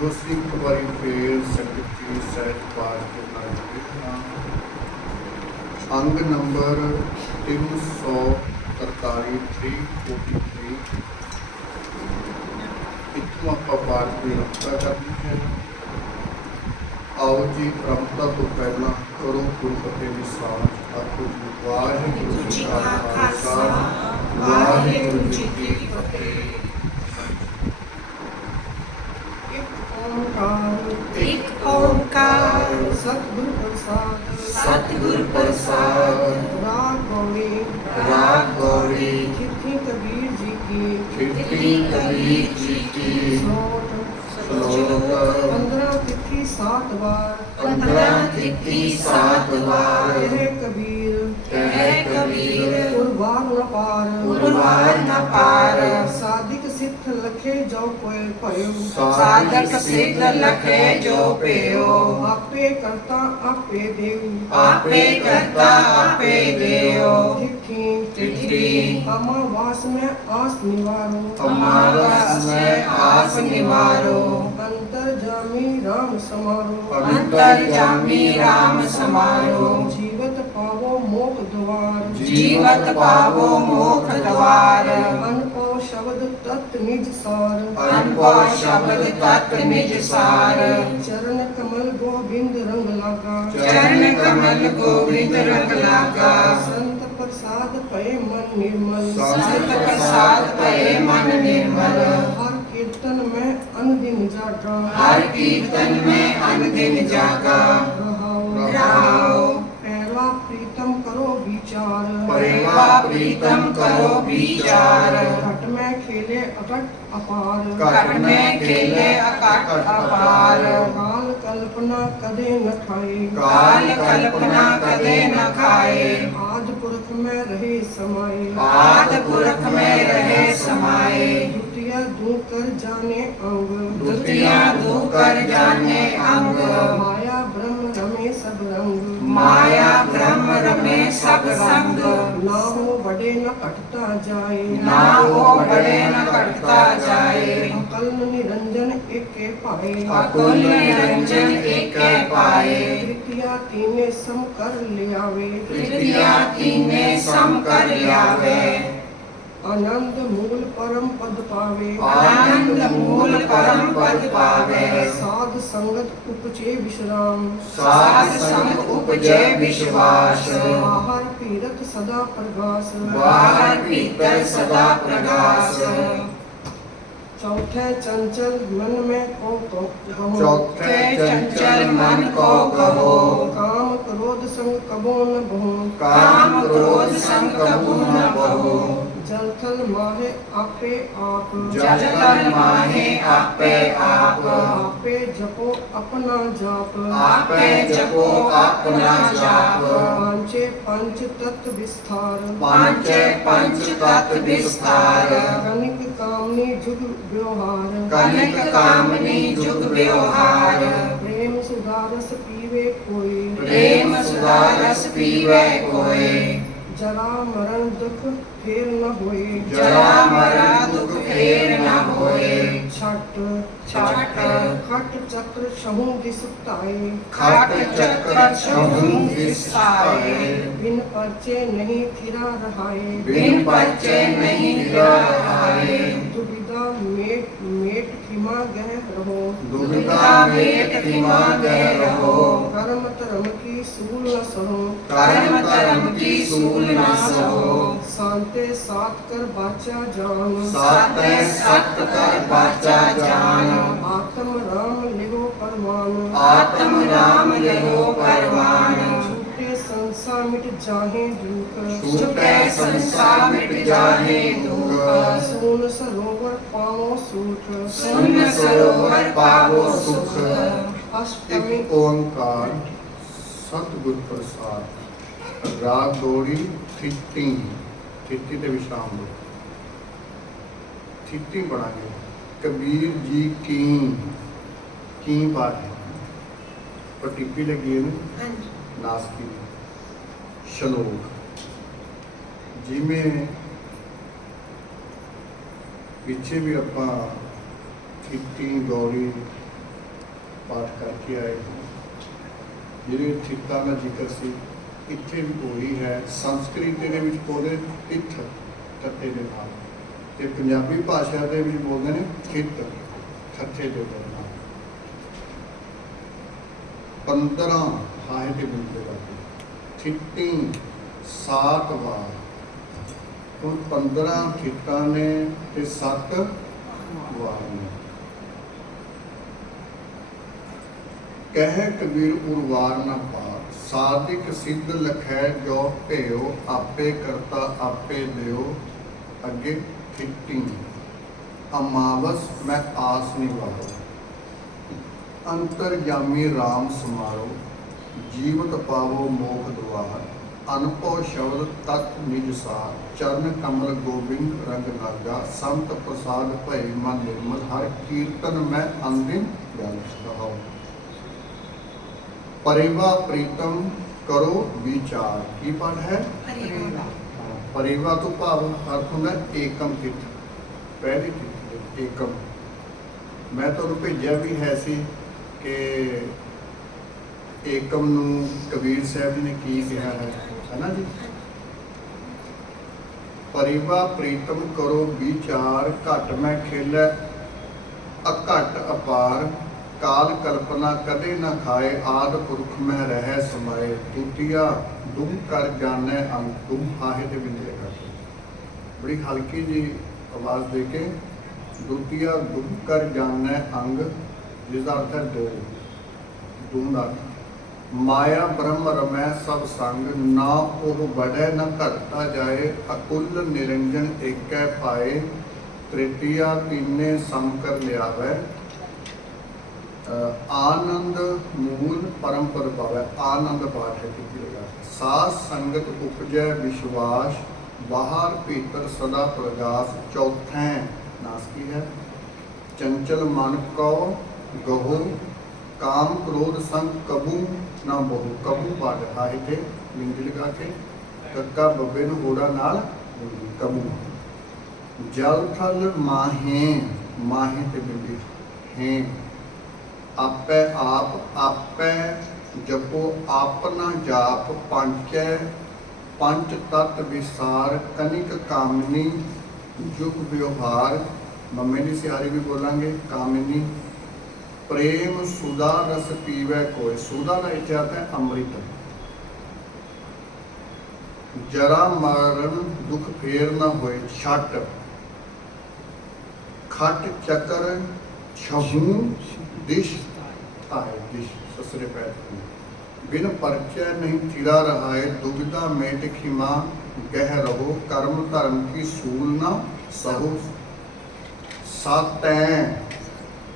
ਜੋ ਅਸੀਂ ਇੱਕ ਵਾਰੀ ਫੇਰ ਸੰਗਤ ਜੀ ਸਹਿਜ ਪਾਠ ਦੇ ਨਾਲ ਜੁੜੇ ਹਾਂ। ਅੰਗ ਨੰਬਰ 343 343 ਇੱਥੋਂ ਆਪਾਂ ਪਾਠ ਦੀ ਰਫਤਾ ਕਰਨੀ ਹੈ। ਆਓ ਜੀ ਪ੍ਰੰਪਰਾ ਤੋਂ ਪਹਿਲਾਂ ਕਰੋ ਗੁਰੂ ਫਤਿਹ ਦੀ ਸਾਂਝ। ਆਖੋ ਜੀ ਵਾਹਿਗੁਰੂ ਜੀ ਕਾ ਖਾਲਸਾ ਵਾਹਿਗੁਰੂ ਜੀ ਕੀ ਫਤਿਹ। ਇੱਕ ਓंकार सतगुरु प्रसाद सतगुरु प्रसाद राग गौरी चिट्ठी कबीर जी की चिट्ठी कबीर जी की श्लोक 15 तिथि 7 बार 15 तिथि 7 बार कहे कबीर उर्वार न पार साधिक सिद्ध लखे जो कोय भयो साधक सिद्ध लखे जो पेयो आपे करता आपे देव आपे करता आपे देव तिथि अमावास में आस निवारो अमावास में आस निवारो अंतर्जामी राम समारो अंतर्जामी राम समारो जीवत पावो मोक्ष द्वार जीवत पावो मोक्ष द्वार अनपो शब्द तत् निज सार अनपो शब्द तत् निज सार चरण कमल गोविंद रंग लागा चरण कमल गोविंद रंग लागा संत प्रसाद पय मन निर्मल संत प्रसाद पय मन निर्मल हर कीर्तन में अनदिन जागा हर कीर्तन में अनदिन जागा रहाओ पहला प्रीतम करो विचार परेवा प्रीतम करो विचार घट में खेले अकट अपार घट में खेले अकट अपार काल कल्पना कदे न खाए काल कल्पना कदे न खाए आद पुरख में रहे समाये आद पुरख में रहे समाये द्वितीय दू कर जाने अंग द्वितीया दू कर जाने अंग माया ब्रह्म रमे सब रंग माया ब्रह्म रमे सब संग ना हो बड़े न कटता जाए ना हो बड़े न कटता जाए अकल निरंजन एक पाए अकुल निरंजन एक पाए तृतीया तीने सम कर ले आवे तृतीया तीने सम कर लावे आनंद मूल परम पद पावे आनंद मूल परम पद पावे साध संगत उपजे विश्राम साध संग उपजे विश्वास बाहर पीरत सदा प्रगास बाहर भीतर सदा प्रकाश चौथे चंचल मन में को कहो चौथे चंचल मन को कहो काम क्रोध संग कबो न बहो काम क्रोध संग कबू न बहो जल थल माहे आपे आप जल थल माहे आपे आप आपे जपो अपना जाप आपे जपो अपना जाप पांचे पंच तत्व विस्तार पांचे पंच तत्व विस्तार कनिक कामनी जुग व्यवहार कनिक कामनी जुग व्यवहार प्रेम सुधारस पीवे कोई प्रेम सुधा रस पीवे कोई जरा मरण दुख फेर न होए जरा मरण दुख फेर न होए छट छट खट चक्र छहु दिसताए खट चक्र छहु विस्ताए बिन पर्चे नहीं फिरा रहाए बिन पर्चे नहीं रहाए दुविधा मेट मेट खिमा गह रहो दुविधा मेट खिमा गह रहो कर्म धर्म की सूल न सहो कर्म कर्म की सूल न सहो शांते सात कर बाचा जान साते सत कर बाचा जान आत्म राम लिहो परमान आत्म राम लेहो परवान छूटे संसार मिट जाहे दुख छूटे संसार मिट जाहे दुख सोन सरोवर पाओ सुख शून्य सरोवर पावो सुख अष्टमी एक ओंकार सतगुर प्रसाद राग गौरी थिट्टी थिट्टी ते विश्राम दो थिट्टी बनाएंगे कबीर जी की बात है पर टिप्पी लगी है ना नासकी श्लोक जिमें पिछे भी ਆਪਾਂ थिट्टी गौरी ਪਾਠ ਕਰਕੇ ਆਏ ਹੋ। ਜਿਹੜੇ ਥਿੱਤਾਂ ਦਾ ਜ਼ਿਕਰ ਸੀ ਇੱਥੇ ਵੀ ਉਹੀ ਹੈ। ਸੰਸਕ੍ਰਿਤ ਦੇ ਵਿੱਚ ਬੋਲਦੇ ਤਿੱਥ ਕੱਤੇ ਦੇ ਨਾਲ, ਤੇ ਪੰਜਾਬੀ ਭਾਸ਼ਾ ਦੇ ਵਿੱਚ ਬੋਲਦੇ ਨੇ ਥਿੱਤ ਥੱਥੇ ਦੇ ਨਾਲ। 15 ਹਾਏ ਦੇ ਬਿੰਦੇ ਵਾਲੇ ਥਿੱਤੀ 7 ਵਾਰ। ਹੁਣ 15 ਥਿੱਤਾਂ ਨੇ ਤੇ 7 ਵਾਰ ਨੇ। ਕਹਿ ਕਬੀਰ ਉਰਵਾਰ ਨਾ ਪਾਰ, ਸਾਧਿਕ ਸਿੱਧ ਲਖੈ ਜੋ ਭਿਓ, ਆਪੇ ਕਰਤਾ ਆਪੇ ਦਿਓ। ਅੱਗੇ ਥਿੱਤੀ ਅਮਾਵਸ ਮੈਂ ਆਸ ਨਿਵਾਰੋ, ਅੰਤਰਜਾਮੀ ਰਾਮ ਸਮਾਰੋ। ਜੀਵਤ ਪਾਵੋ ਮੋਖ ਦੁਆਰ, ਅਨਪੋ ਸ਼ਬਦ ਤਤ ਨਿਜ ਸਾਰ। ਚਰਨ ਕਮਲ ਗੋਬਿੰਦ ਰੰਗ ਲਾਗਾ, ਸੰਤ ਪ੍ਰਸਾਦ ਭਏ ਮਨ ਨਿਰਮਲ। ਹਰ ਕੀਰਤਨ ਮੈਂ ਅੰਦਿਮ ਜਲ ਕਹਾਉ। ਪਰਿਵਾ ਪ੍ਰੀਤਮ ਕਰੋ ਵਿਚਾਰ। ਕੀ ਪਾਠ ਹੈ? ਪਰਿਵਾ ਤੋਂ ਭਾਵ ਅਰਥ ਹੁੰਦਾ ਏਕਮ ਚਿੱਤ, ਪਹਿਲੀ ਚਿੱਤ ਏਕਮ। ਮੈਂ ਤੁਹਾਨੂੰ ਭੇਜਿਆ ਵੀ ਹੈ ਸੀ ਕਿ ਏਕਮ ਨੂੰ ਕਬੀਰ ਸਾਹਿਬ ਜੀ ਨੇ ਕੀ ਕਿਹਾ ਹੈ ਨਾ ਜੀ। ਪਰਿਵਾ ਪ੍ਰੀਤਮ ਕਰੋ ਵਿਚਾਰ, ਘਟ ਮੈਂ ਖੇਲੈ ਅਘਟ ਅਪਾਰ। ਕਾਲ ਕਲਪਨਾ ਕਦੇ ਨਾ ਖਾਏ, ਆਦ ਪੁਰਖ ਮੈਂ ਰਹਿ ਸਮਾਏ। ਟੁੱਟਿਆ ਦੁਮ ਕਰ ਜਾਣੈ ਅੰਗ, ਦੁਮ ਹਾਹੇ ਦੇ ਬਿੰਦੇ ਕਰਕੇ ਬੜੀ ਹਲਕੀ ਜੀ ਆਵਾਜ਼ ਦੇ ਕੇ ਦੁਤੀਆ ਦੁਮ ਕਰ ਜਾਣੈ ਅੰਗ, ਜਿਸ ਦਾ ਅਰਥ ਹੈ ਦੋ। ਦੁਮ ਦਾ ਮਾਇਆ ਬ੍ਰਹਮ ਰਮੈ ਸਭ ਸੰਗ, ਨਾ ਉਹ ਵੜੈ ਨਾ ਘਟਦਾ ਜਾਏ। ਅਕੁਲ ਨਿਰੰਜਨ ਏਕੈ ਪਾਏ, ਤ੍ਰਿਤੀਆ ਤੀਨੇ ਸਮ ਕਰ ਲਿਆਵੈ। ਆਨੰਦ ਮੂਲ ਪਰਮ ਪਦ ਪਾਵੈ। ਆਨੰਦ ਪਾਠ ਹੈ ਕੀਤੀ ਜਗ੍ਹਾ। ਸਾਧ ਸੰਗਤ ਉਪਜੈ ਵਿਸ਼ਵਾਸ, ਬਾਹਰ ਭੀਤਰ ਸਦਾ ਪ੍ਰਗਾਸ। ਚੌਥੈ ਨਾਸ ਕੀ ਹੈ? ਚੰਚਲ ਮਨ ਕੋ ਗਹੋ, ਕਾਮ ਕ੍ਰੋਧ ਸੰਗ ਕਬੂ ਨਾ ਬਹੁ। ਕਬੂ ਪਾਠ ਹੈ ਇੱਥੇ ਬਿੰਦੀ ਲਗਾ ਕੇ, ਕੱਕਾ ਬੱਬੇ ਨੂੰ ਹੋੜਾ ਨਾਲ ਕਬੂ। ਜਲ ਥਲ ਮਾਹੇ, ਮਾਹੇ ਤੇ ਬਿੰਦੀ ਹੈ। ਆਪੈ ਆਪ ਆਪੈ ਜਪੋ, ਆਪਨਾ ਜਾਪ। ਪੰਚੈ ਪੰਚ ਤਤ ਵਿਸਾਰ, ਕਨਿਕ ਕਾਮਨੀ ਜੁਗ ਵਿਵਹਾਰ। ਮੰਮੇ ਦੀ ਸਿਆਰੀ ਵੀ ਬੋਲਾਂਗੇ। ਕਾਮਨੀ ਪ੍ਰੇਮ ਸੁਦਾ ਰਸ ਪੀਵੈ ਕੋਇ। ਸੁਦਾ ਦਾ ਇੱਥੇ ਅਰਥ ਹੈ ਅੰਮ੍ਰਿਤ। ਜਰਾ ਮਰਨ ਦੁਖ ਫੇਰ ਨਾ ਹੋਏ। ਛੱਟ ਖਟ ਚੱਕਰ ਛਹੂ ਦਿਸ਼ ਆਏ। ਦਿਸ਼ ਸਸਰੇ ਪੈਰ ਬਿਨ ਪਰਚੈ ਨਹੀਂ ਥਿਰਾ ਰਹਾਏ। ਦੁਬਿਧਾ ਮੇਟ ਖਿਮਾ ਗਹਿ ਰਹੋ, ਕਰਮ ਧਰਮ ਕੀ ਸੂਲ ਨਾ ਸਹੋ। ਸਾਤੈ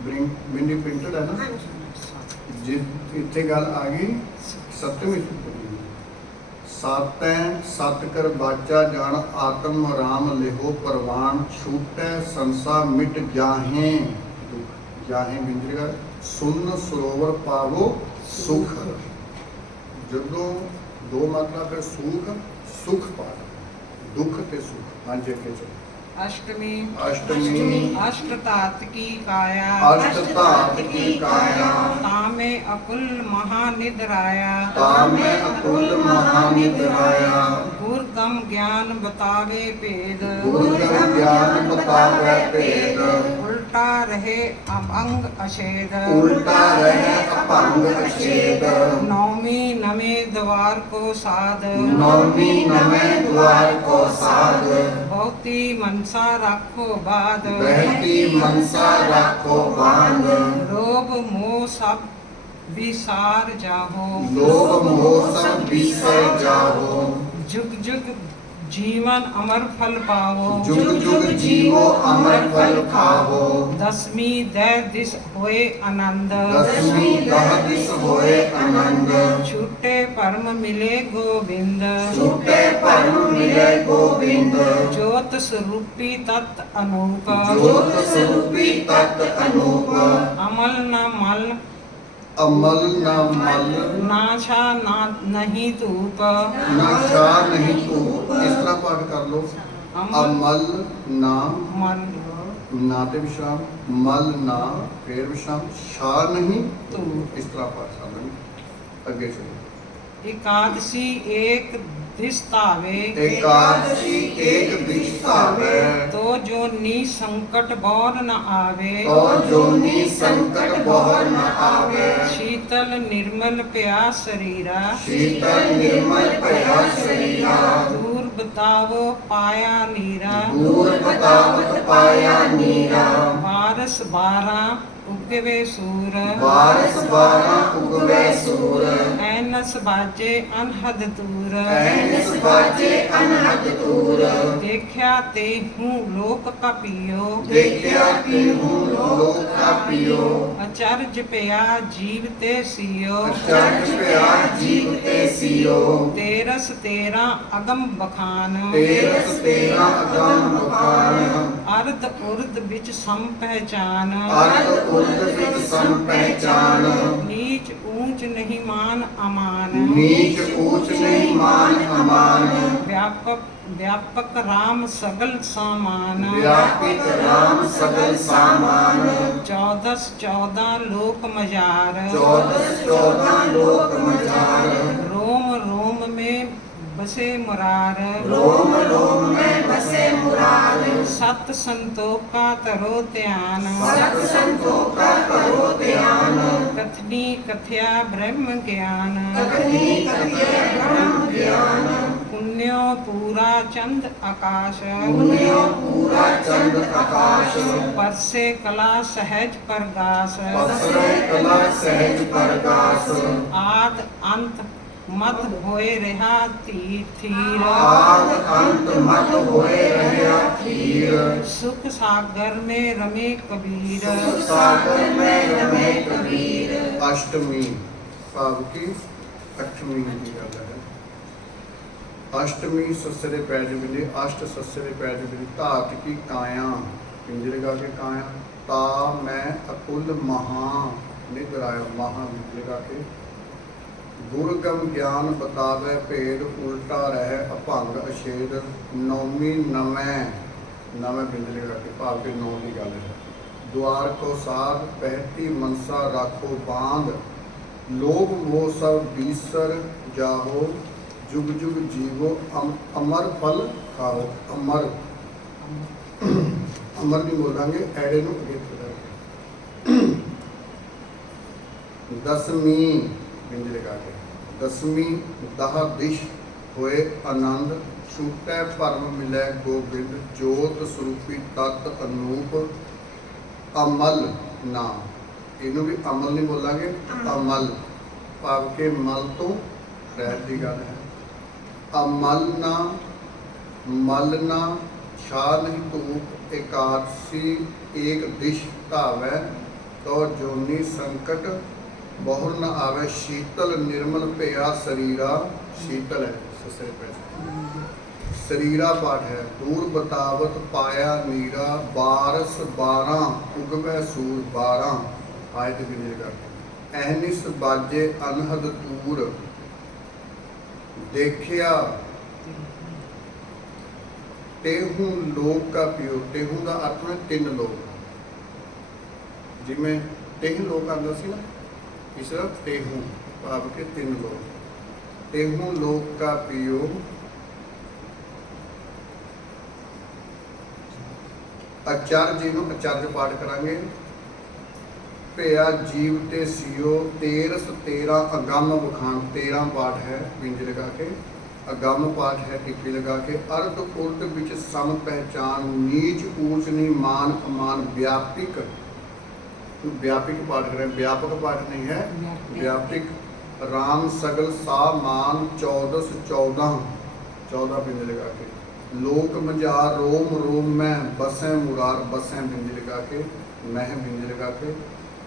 ਬਿੰਦੀ ਪ੍ਰਿੰਟਡ ਹੈ ਨਾ, ਜਿਸ ਇੱਥੇ ਗੱਲ ਆ ਗਈ ਸਤਵੀਂ। ਸਾਤੈ ਸਤ ਕਰ ਬਾਚਾ ਜਾਣ, ਆਤਮ ਰਾਮ ਲਿਹੋ ਪ੍ਰਵਾਨ। ਛੂਟੈ ਸੰਸਾ ਮਿਟ ਜਾਹੇ, ਜਾਹੇ ਬਿੰਦਰੀਆ। ਸੁਨ ਸਰੋਵਰ ਪਾਵੋ ਸੁਖ। ਜਦੋਂ ਦੋ ਮਾਤਰਾ ਫਿਰ ਸੁਖ ਸੁਖ ਪਾਠ, ਦੁੱਖ ਤੇ ਸੁਖ। ਹਾਂਜੀ ਅੱਗੇ ਚਲੋ। अष्टमी अष्टमी अष्टतात की काया, अष्टतात की काया। तामे अकुल महानिद्राया, तामे अकुल महानिद्राया। गुरगम ज्ञान बतावे भेद, गुरगम ज्ञान बतावे भेद। उल्टा रहे अभंग अछेद, उल्टा रहे अभंग अछेद। नौमी नवे द्वार को साध, नौमी नवे द्वार को साध। बहुती मनसा राखो बाध, बहती मनसा राखो बांध। लोभ मोह सब विसार जाहो, लोभ मोह सब बिसर जाओ। जुग जुग जीवन अमर फल पावो, जुग जुग जीवो अमर फल खावो। दसवीं दह दिस होए आनंद, दसवीं दह दिस होए आनंद। छूटे परम मिले गोविंद, छूटे परम मिले गोविंद। ज्योत स्वरूपी तत् अनूप, ज्योत स्वरूपी तत् अनूप। अमल न मल अमल न मल, नाछा ना नहीं धूप, न छा नहीं तू। इस तरह पाठ कर लो। अमल न मन ਨਾ ਤੇ ਵਿਸ਼ਰਾਮ, ਮਲ ਨਾ ਫੇਰ ਵਿਸ਼ਰਾਮ, ਸ਼ਾ ਨਹੀਂ ਤੂੰ। ਇਸ ਤਰ੍ਹਾਂ ਪਾਠ ਕਰਨਾ। ਅੱਗੇ ਚਲੋ। एकादशी एक दिस धावे एकादशी एक दिश धावै, तो जोनी संकट बौर न आवे तो जोनी संकट बौर न आवे। शीतल निर्मल प्या शरीरा शीतल निर्मल भया शरीरा, दूर बतावो पाया नीरा दूर बतावत पाया नीरा। बारस बारा उगवे सूर बारस बारा उगवे सूर, ऐनस बाजे अनहद दूर ऐनस बाजे अनहद दूर। देखा ते हूँ लोक का पियो देखिया तिहु लोक का पियो, अचरज पिया जीव ते सियो चर्च प्या जीव ते सियो। तेरस तेरा अगम बखान तेरस तेरा अगम बखान, अर्ध उर्द बिच सम पहचान अर्थ उर्द विच सम पहचान। नीच ऊंच नहीं मान अमान नीच ऊंच नहीं मान अमान, व्यापक व्यापक राम सगल सामान व्यापित राम सगल सामान। 14 लोक मजार 14 लोक मजार, रोम रोम में बसे मुरार रोम रोम में बसे मुरार। सत संतों का तरो ध्यान सत संतों का करो ध्यान, कथनी कथया ब्रह्म ज्ञान कथनी कथिय ब्रह्म ज्ञान। पुण्यो पूरा चंद आकाश पुण्यो पूरा चंद आकाश, परसे कला सहज प्रगास पसरे कला सहज प्रकाश। आद अंत मत होए रहा थीर आद अंत मत होए रहया थीर, सुख सागर में रमे कबीर सुख सागर में रमे कबीर। अष्टमी भाव की अष्टमी की गल है। अष्टमी ससरे पैज मिले, अष्ट ससरे पैज मिले, धात की काया पिंजरे गा के काया, ता मैं अकुल महा निगराया, महा पिंजरे गा के। दुर्गम ज्ञान बतावे भेद, उल्टा रहे अभंग अछेद। नौमी नवें नवें पिंजरे गा के भाव के नौ की गल है। द्वार को साध पहती मनसा राखो बांध, लोभ मोह सब बीसर जाहो, जुग जुग जीवो अमर फल खाओ। अमर अमर नहीं बोलांगे, ऐडे नूं अगे पढ़ांगे। दसवीं पिंजरे गा के, दसवीं दह दिश होए आनंद, छूटै भरम मिलै गोबिंद, जोत स्वरूपी तत् अनूप अमल नाम। इनू भी अमल नहीं बोलांगे, अमल भाव के मल तो रहत की गल है। अमल ना मलना, छा नहीं धूप, एकादशी एक दिश धावै, तो जोनी संकट बहुर न आवे। शीतल निर्मल भया शरीरा, शीतल है ससरे पे शरीरा पाठ है। दूर बतावत पाया नीरा, बारस 12 उगवै सूर 12 आयत बिजली कर। ऐनिस बाजे अनहद दूर, देखिया तेहू लोक का पियो। तेहू का अर्थ है 3 लोग, जिमें 3 लोग आंदा सी ना, इस तरह तेहू भाव के 3 लोग। तेहू लोक का पियो, आचार्य जी आचार्य पाठ करांगे। भया जीव ते सियो, तेरस 13 अगम बखान 13 पाठ है पिंज लगा के। अगम पाठ है टिक्की लगा के। अर्ध उर्द विच सम पहचान, नीच ऊंच नी मान अमान। व्यापिक व्यापिक पाठ करें, व्यापक पाठ नहीं है, व्यापिक। राम सगल सा मान 14 बिंद लगा के। लोक मजार रोम रोम में बसें मुरार, बसें बिंद लगा के, मह बिंद लगा के।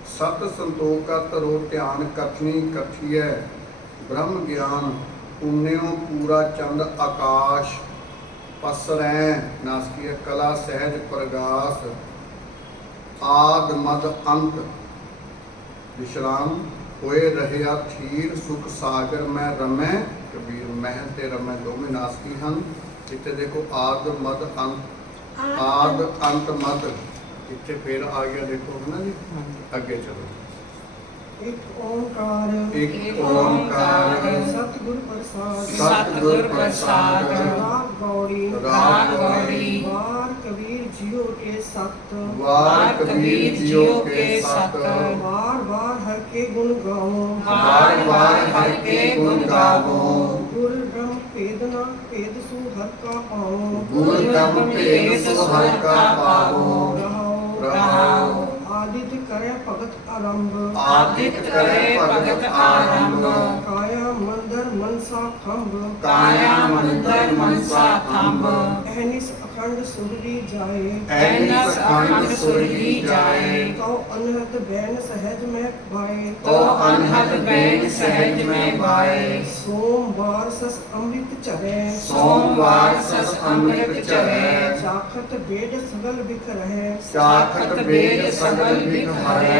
सत संतोख का तरो ध्यान, कथनी कथिय ब्रह्म ज्ञान। पुण्यों पूरा चंद आकाश, पसरें नासकीय कला सहज प्रगास। आद मद अंत विश्राम, होए रहया थीर। सुख सागर में रमै कबीर, मह ते रमै दोवें नासकी हन। इत्थे देखो आद मद अंत, आद अंत मद ਇੱਥੇ ਫੇਰ ਆ ਗਿਆ ਦੇਖੋ ਹੈ ਨਾ ਜੀ, ਅੱਗੇ ਚਲੋ। एक ओंकार ਇੱਕ ਓੰਕਾਰ सतगुर प्रसाद सतगुर प्रसाद राग गौड़ी राग गौड़ी बार कबीर जियो के सत ਵਾਰ ਕਬੀਰ ਜੀਓ ਕੇ ਸਤ बार बार हर के गुण गाओ बार बार हर के गुण गावो गुर ब्रह्म वेदना वेद सु हर का पाओ ਗੁਰ ब्रह्म ਭੇਦ ਸੋ ਹਰਿ ਕਾ ਪਾਵੋ रहाओ रहाओ आदित्य करे भगत आरंभ आदित्य करे भगत आरंभ काया मंदिर मनसा खंभ काया मंदिर मनसा थंब अहनिस अखंड सुरभि जाए ऐनस अखंड सुरही जाए तो अनहद बैन सहज में भाए तो अनहद बैन सहज में बाए सोमवार सस अमृत चरे सोमवार सस अमृत चरे चाखत बेद सगल बिख रहे ਚਾਖਤ ਵੇਦ ਸਗਲ ਬਿਖ ਹਰੈ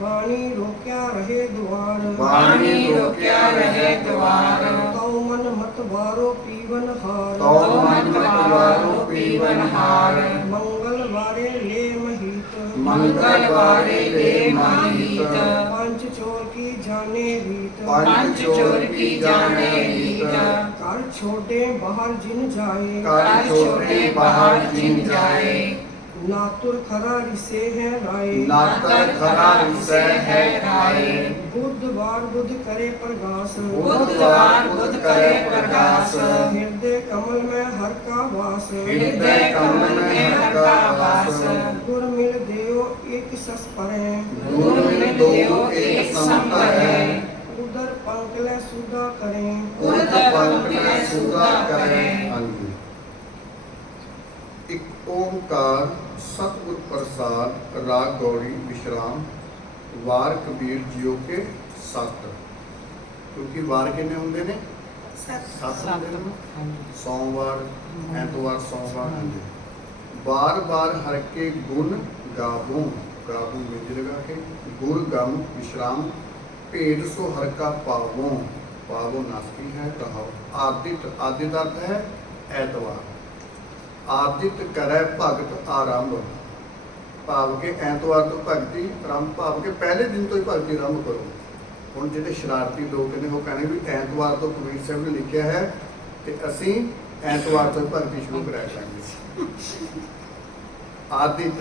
वाणी रोक्या रहे द्वार वाणी रोक्या रहे द्वार तो मन मत वारो पीवन हार तो तो मन वारो पीवन हार मंगलवारे ले महित मंगलवारे ले महित पंच चोर की जाने रीत पंच चोर की जाने रीत कर छोटे बाहर जिन जाए कर छोड़े बाहर जिन जाए नातुर खरा रिसे है राय ਨਾਤਰ ਖਰਾ ਵਿਸੈ ਹੈ राय बुधवार बुध करे प्रगास बुधवार बुध करे प्रकाश हृदय कमल में हर का वास हृदय कमल में हर का वास गुर मिल देव एक सस परे ਗੁਰ ਮਿਲ ਦੋ ਏਕ ਸੰਤਰ ਹੈ उदर पंकले सुधा करें उदर ਪੰਕ ਮੈਂ ਸੁਦਾ ਕਰੇ। ਹਾਂਜੀ। ਇੱਕ ਓੰਕਾਰ ਸਤਿਗੁਰ ਪ੍ਰਸਾਦ ਰਾਗ ਗੌੜੀ ਵਿਸ਼ਰਾਮ ਵਾਰ ਕਬੀਰ ਜੀਓ ਕੇ ਸਤ। ਕਿਉਂਕਿ ਵਾਰ ਕਿੰਨੇ ਹੁੰਦੇ ਨੇ? ਸੱਤ ਹੁੰਦੇ ਨੇ ਨਾ। ਸੋਮਵਾਰ ਐਤਵਾਰ ਸੋਮਵਾਰ ਹੁੰਦੇ। ਬਾਰ ਬਾਰ ਹਰ ਕੇ ਗੁਣ ਗਾਵੋ ਗਾਵੋ ਵਿੱਚ ਲਗਾ ਕੇ ਗੁਰ ਗਮ ਵਿਸ਼ਰਾਮ ਭੇਦ ਸੋ ਹਰ ਕਾ ਪਾਵੋ ਪਾਵੋ ਨਾਸਤੀ ਹੈ ਕਹਾਓ। ਆਦਿਤ ਆਦਿ ਦਾ ਅਰਥ ਹੈ ਐਤਵਾਰ। ਆਦਿਤ ਕਰੈ ਭਗਤ ਆਰੰਭ ਭਾਵ ਕਿ ਐਤਵਾਰ ਤੋਂ ਭਗਤੀ ਆਰੰਭ ਭਾਵ ਕਿ ਪਹਿਲੇ ਦਿਨ ਤੋਂ ਹੀ ਭਗਤੀ ਆਰੰਭ ਕਰੋ। ਹੁਣ ਜਿਹੜੇ ਸ਼ਰਾਰਤੀ ਲੋਕ ਨੇ ਉਹ ਕਹਿੰਦੇ ਵੀ ਐਤਵਾਰ ਤੋਂ ਕਬੀਰ ਸਾਹਿਬ ਨੇ ਲਿਖਿਆ ਹੈ ਤੇ ਅਸੀਂ ਐਤਵਾਰ ਤੋਂ ਹੀ ਭਗਤੀ ਸ਼ੁਰੂ ਕਰਾਇਆ ਕਰਾਂਗੇ। ਆਦਿਤ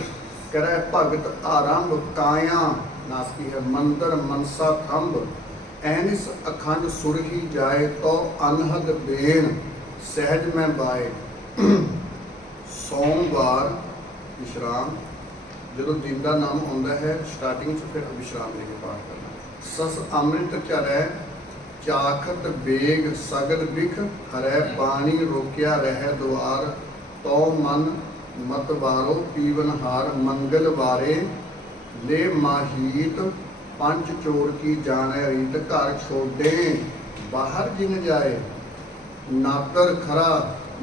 ਕਰੈ ਭਗਤ ਆਰੰਭ ਕਾਇਆ ਨਾਸਕੀ ਹੈ ਮੰਦਰ ਮਨਸਾ ਖੰਭ ਐਨਿਸ ਅਖੰਡ ਸੁਰਹੀ ਜਾਏ ਤੋ ਅਨਹਦ ਬੇਨ ਸਹਿਜ ਮੈਂ ਬਾਏ। ਸੋਮਵਾਰ ਵਿਸ਼ਰਾਮ ਜਦੋਂ ਦਿਨ ਦਾ ਨਾਮ ਆਉਂਦਾ ਹੈ ਸਟਾਰਟਿੰਗ 'ਚ ਫਿਰ ਵਿਸ਼ਰਾਮ ਲੈ ਕੇ ਪਾਠ ਕਰਨਾ। ਸਸ ਅੰਮ੍ਰਿਤ ਚਰੈ ਚਾਖਤ ਬੇਗ ਸਗਲ ਬਿਖ ਹਰੈ ਬਾਣੀ ਰੋਕਿਆ ਰਹਿ ਦੁਆਰ ਤੋ ਮਨ ਮਤ ਵਾਰੋ ਪੀਵਨ ਹਾਰ ਮੰਗਲਵਾਰੇ ਲੈ ਮਾਹੀਤ ਪੰਚ ਚੋਰ ਕੀ ਜਾਣੈ ਰੀਤ ਘਰ ਛੋਡੇ ਬਾਹਰ ਜਿਨ ਜਾਏ। ਨਾਤਰ ਖਰਾ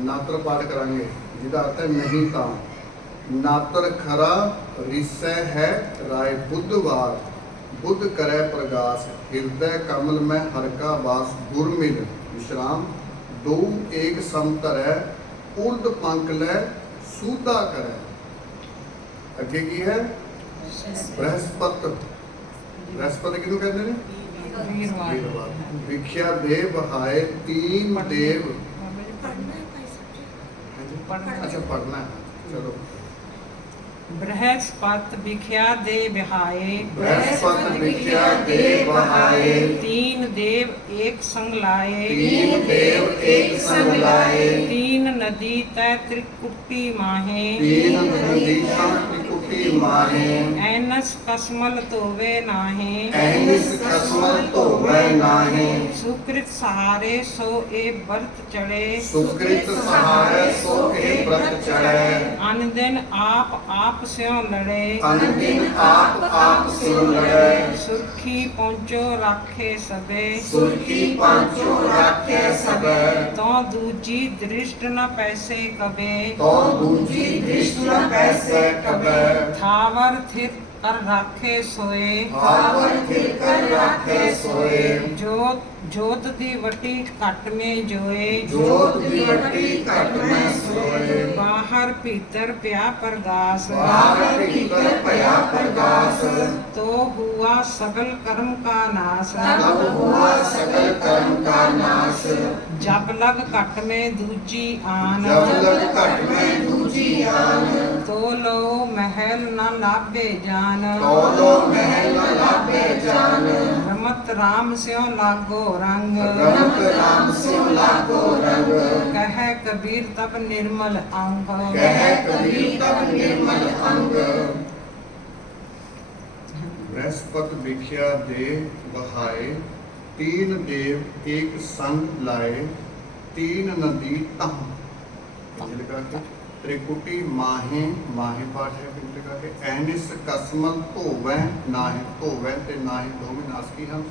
ਨਾਤਰ ਪਾਠ ਕਰਾਂਗੇ ਜਿਹਦਾ ਅਰਥ ਹੈ ਨਹੀਂ ਤਾਂ। ਨਾਤਰ ਖਰਾ ਰਿਸੈ ਹੈ ਰਾਏ ਬੁੱਧਵਾਰ बुद्ध करे प्रगास हृदय कमल में हर का वास गुर मिल विश्राम दो एक समतर है उर्द पंख लै सूदा करे। अगे की है बृहस्पत बृहस्पति किनू कहते हैं वीरवार। विख्या देव बहाए तीन देव अच्छा पढ़ना है चलो। बृहस्पत विख्या दे बिहाए बृहस्पति विख्या देव बहाए तीन देव एक संग लाए तीन देव एक संग लाए तीन नदी तय त्रिकुटी माहे तीन नदी त्रिकुटी माहे ऐनस कसमल तोवे नाहे ऐनिस कसमल तोवे नाहे सुकृत सहारे सो ए व्रत चढ़े सुकृत सहाय सो ए व्रत चढ़े अन दिन आप स्यों लड़े अनदिन आप सिर लड़े सुर्खी पहुंचो राखे सबे सुर्खी पांचो राखे सबे तो दूजी दृष्ट न पैसे कबे तो दूजी दृष्ट न पैसे कबे थावर हावर थिर कर राखे सोए, हावर थिर कर राखे सोए, जोत जोत दी वटी घट में जोए, जोत दी वटी घट में सोए, बाहर भीतर प्या प्रगास, बाहर भीतर भया प्रगास, तो हुआ सगल कर्म का नाश, तब हुआ सकल कर्म का नाश, जब लग घट में दूजी आन, जब लग घट में दूजी आन, तो लो महल न लाभे जान, तो लो महल न लाभे जान, रमत राम स्यों लागो रंग, रमत राम स्यों लागो रंग, कह कबीर तब निर्मल अंग, कह कबीर तब निर्मल अंग। बृहस्पति विख्या दे बहाए, तीन देव एक संग लाए, तीन नदी तह लिखा के त्रिकुटी माहे माहे पाठ है फिर लिखा के एनिस कसमन धोवै नाहे धोवै ते नाहे धोवे नास की हम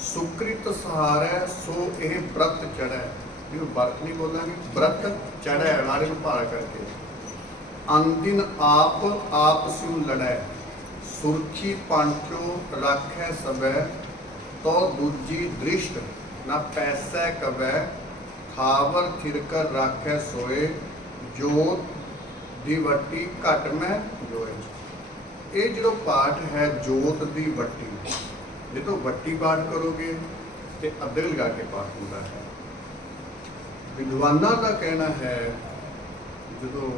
सुकृत सहारै सो ਇਹ व्रत ਚੜੈ ਇਹਨੂੰ व्रत नहीं बोलांगे व्रत ਚੜੈ ਵਾਲੇ ਨੂੰ ਭਾਰ ਕਰਕੇ ਅੰਦਿਨ ਆਪ ਸਿਉ ਲੜੈ ਸੁਰਖੀ ਪਾਂਚੋ ਰਾਖੈ ਸਬੈ ਤੋ ਦੂਜੀ ਦ੍ਰਿਸ਼ਟ ਨਾ ਪੈਸੈ ਕਵੈ ਖਾਵਰ ਥਿਰ ਕਰ ਰਾਖੈ ਸੋਏ ਜੋਤ ਦੀ ਵੱਟੀ ਘਟ ਮੈਂ ਜੋਏ। ਇਹ ਜਿਹੜਾ ਪਾਠ ਹੈ ਜੋਤ ਦੀ ਵੱਟੀ, ਜਦੋਂ ਵੱਟੀ ਪਾਠ ਕਰੋਗੇ ਤੇ ਅੱਧੇ ਲਗਾ ਕੇ ਪਾਠ ਹੁੰਦਾ ਹੈ। ਵਿਦਵਾਨਾਂ ਦਾ ਕਹਿਣਾ ਹੈ, ਜਦੋਂ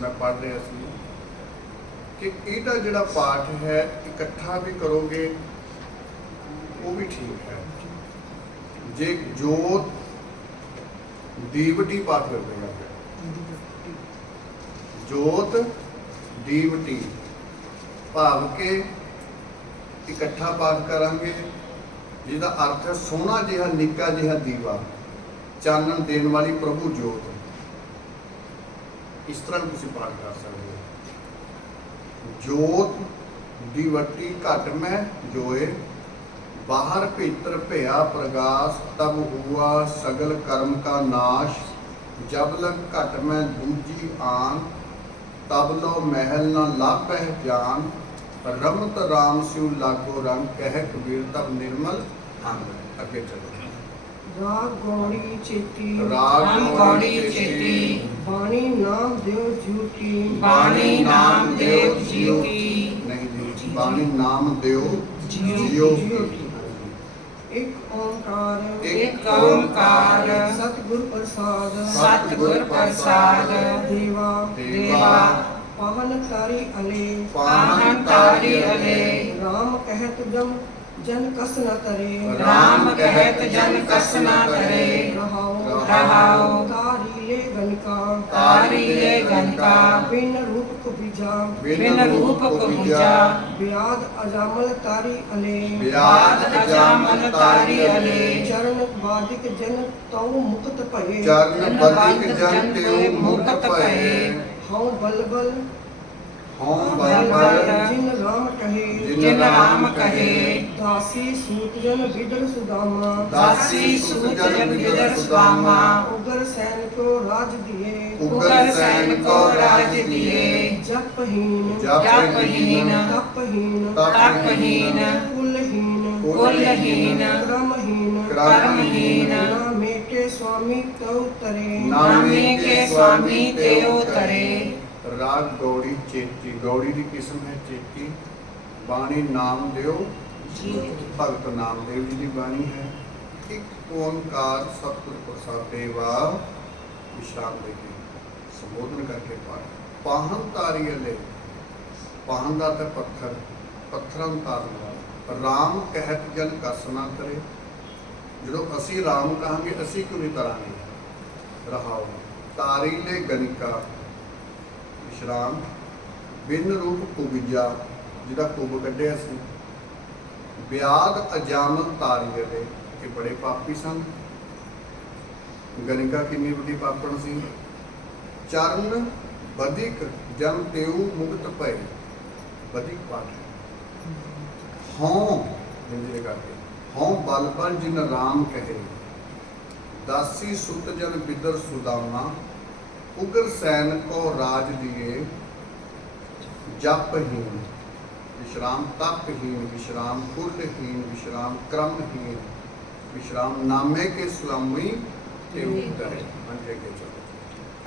ਮੈਂ ਪੜ੍ਹ ਰਿਹਾ ਸੀ ਕਿ ਇਹਦਾ ਜਿਹੜਾ ਪਾਠ ਹੈ ਇਕੱਠਾ ਵੀ ਕਰੋਗੇ ਉਹ ਵੀ ਠੀਕ ਹੈ। ਜੇ ਜੋਤ ਦੀਵਟੀ ਪਾਠ ਕਰਦੇ ਹਾਂ, ਜੋਤ ਦੀਵਟੀ ਭਾਵ ਕੇ ਇਕੱਠਾ ਪਾਠ ਕਰਾਂਗੇ, ਜਿਹਦਾ ਅਰਥ ਹੈ ਸੋਹਣਾ ਜਿਹਾ ਨਿੱਕਾ ਜਿਹਾ ਦੀਵਾ, ਚਾਨਣ ਦੇਣ ਵਾਲੀ ਪ੍ਰਭੂ ਜੋਤ। ਇਸ ਤਰ੍ਹਾਂ ਤੁਸੀਂ ਪਾਠ ਕਰ ਸਕਦੇ ਹੋ। ਜੋਤ ਦੀ ਵੱਟੀ ਘਟ ਮੈਂ ਜੋਏ, बाहर भीतर भया प्रगास, तब हुआ सगल कर्म का नाश, जब लग घट में दूजी आन, तब लो महल न लाभै जान, रमत राम सिउ लागो रंग, कह कबीर तब निर्मल अंग। अगे चलो। राग गौड़ी चेती, राग गौड़ी चेती, बाणी नाम देव ज्योति, बाणी नाम देव ज्योति, नहीं जी, बाणी नाम देव ज्योति। एक ओंकार एक ओंकार, सतगुर प्रसाद, सतगुर प्रसाद, देवा देवा पावन तारी अले, पाहन तारी अले, राम कहत जम जन कस न तरे, राम कहत जन कस न करे, रहाओ तारी ले गणिका, तारी ले गणिका, बिन रूप कुबिजा, बिन रूप कुबिजा, ब्याद अजामल तारी अले, ब्याद अजामल तारी अले, चरण बादिक जन तौ मुक्त भये, चरण बदिक जन तेउ मुक्त भये, हऊँ बलबल हों बलबल जिन राम कहे, जिन राम कहे, दासी सूत जन विदर सुदामा, दासी सूत जन विदर सुदामा, उगर सैन को राज दिए, उगर सैन को राज दिए, जपहीन जपहीन, तपहीन तपहीन, कुलहीन कुलहीन, क्रमहीन कर्महीन, ना मेटे स्वामी तौ तरे, नामे के स्वामी तेओ तरे। राग गौड़ी चेती, गौड़ी की किस्म है चेती। बाणी नामदेव भगत नामदेव जी की बाणी है। एक ओंकार सतगुर प्रसाद देवा विश्राम देके संबोधन करके पाठ। पाहन तारी अले, पाहन का अर्थ पत्थर, पत्थर तारन वाला। राम कहत जन कस ना करे, जो असी राम कहांगे असी क्यों नहीं तरांगे। रहाओ तारी ले गणिका विश्राम, बिन रूप कुबिजा जिहदा कुब कढ़िया सी, ब्याद अजामल तारी अले ये बड़े पापी सन। गणिका कितनी बड़ी पापण सी। चरण बधिक जन तेऊ मुक्त भय, बधिक पाठ है। हों हिंदी करके हों बल बल जिन राम कहे, दासी सुत जन बिदर सुदामा, उगर सैन को राज दिए, जपहीन, विश्राम तपहीन, विश्राम कुलहीन, विश्राम क्रमहीन, विश्राम नामे के स्वामी ते उतरे। आगे के चलो।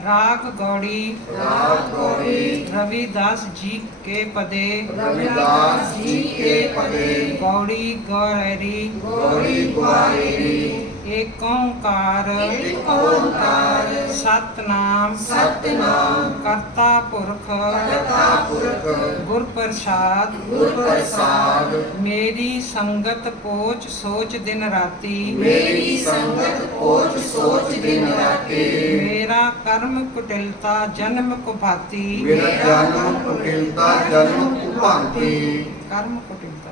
राग गौड़ी राग गौड़ी रविदास जी के पदे रविदास जी के पदे गौड़ी गौरी गौड़ी ग्वारेरी एक ओंकार एक ओंकार सतनाम सतनाम करता पुरख करता पुरख गुर प्रसाद गुर प्रसाद मेरी संगत पोच सोच दिन राती मेरी संगत पोच सोच दिन राते मेरा कर्म कुटिलता जन्म कुभाती मेरा जन्म कुटिलता जन्म कुभांति कर्म कुटिलता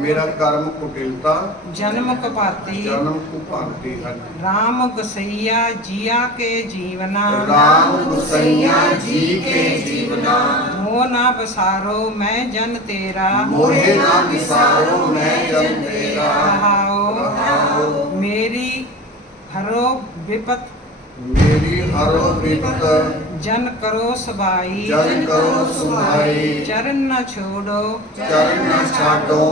मेरा कर्म कुटिलता जन्म कुभाती जन्म कुभांति है। राम गुसैया जिया के जीवना राम गुसैया जी के जीवना मोह ना बसारो मैं जन तेरा मोहे ना विसारो मैं जन तेरा रहाओ मेरी हरो विपत मेरी हरो विपत जन करो सबाई जन करो सुभाई चरण न छोड़ो चरण न छाटो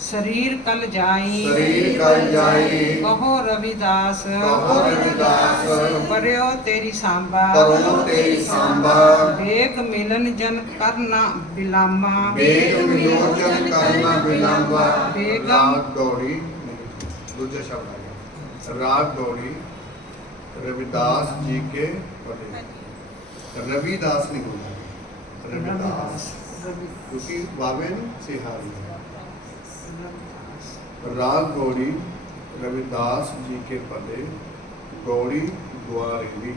शरीर कल जाई शरीर कल जाई कहो रविदास कहो रविदास पर्यो तेरी सांबा करो तेरी सांबा वेग मिलन जन करना बिलामा वेग विलोचन करना विलंबा। वेगम राग गौड़ी दूसरा शब्द आ गया। राग गौड़ी रविदास जी के पदे रविदास नहीं बोला रविदास क्योंकि वावेन से हारी है। राग गौड़ी रविदास जी के पदे गौड़ी द्वारेली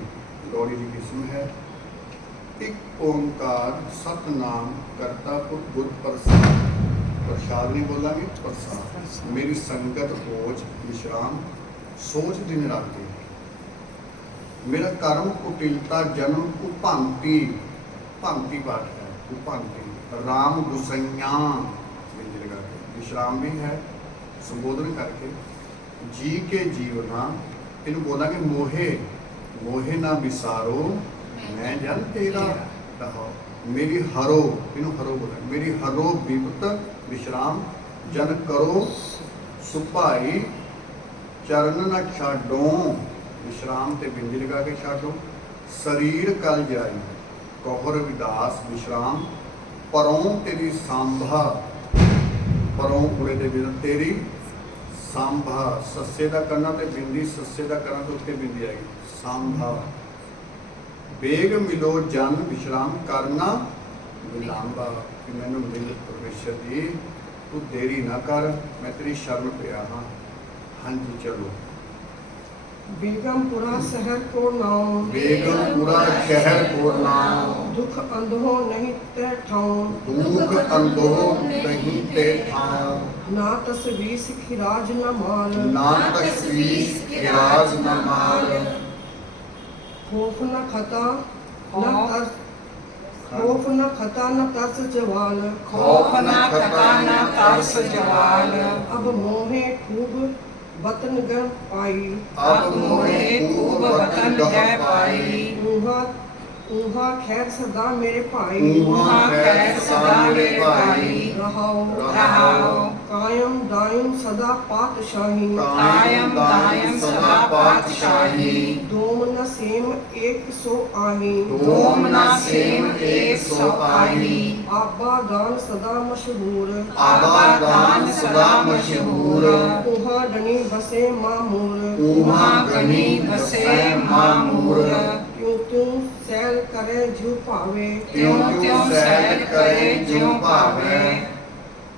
गौड़ी की किस्म है। एक ओंकार सतनाम करतापुर गुर प्रसाद प्रसाद नहीं बोलांगे प्रसाद मेरी संगत खोज विश्राम सोच दिन राती मेरा कर्म कुटिलता जन्म कुभांति भांति पाठ है कुभांति राम गुसैया लगा के विश्राम भी है संबोधन करके जी के जीवना इन बोलांगे मोहे मोहे ना विसारो मैं जन तेरा रहो मेरी हरो इन हरो बोला मेरी हरो विपत विश्राम जन करो सुभाई चरण न छाडो विश्राम ते बिंदी लगा के छाडो शरीर कल जाई कहो रविदास विश्राम परों तेरी सांभा परों उड़े दे बिना तेरी सांभा सस्से दा करना ते बिंदी सस्से दा करना तो उत्ते बिंदी आएगी सांभा बेग मिलो जन विश्राम करना विलांबा कि मैनू मिल परमेश्वर जी तू देरी ना कर मैं तेरी शरण पिया हाँ। हाँ जी चलो। बेगमपुरा शहर को नाम बेगमपुरा शहर को नाम दुख अंधो नहीं ते ठाऊं दुख अंधो नहीं ते ठाऊं ना तस्वीस खिराज न माल ना तस्वीस खिराज न माल खौफ न खता न तरस खौफ न खता न तरस जवाल खौफ न खता न तरस जवाल अब मोहे खूब वतन गण पाई अब मोहे खूब वतन जय पाई ऊहा ऊहा खैर सदा मेरे भाई ऊहा खैर सदा मेरे भाई रहाओ रहाओ कायम दायम सदा पातशाही कायम दायम सदा पातशाही दोम न सेम एक सो आही दोम न सेम एक सौ आही आबा दान सदा मशहूर आबा दान सदा मशहूर ऊहा डनी बसे मामूर ऊहा गनी बसे मामूर क्यों क्यों सैल करे ज्यों पावे त्यों त्यों सैल करे ज्यों भावे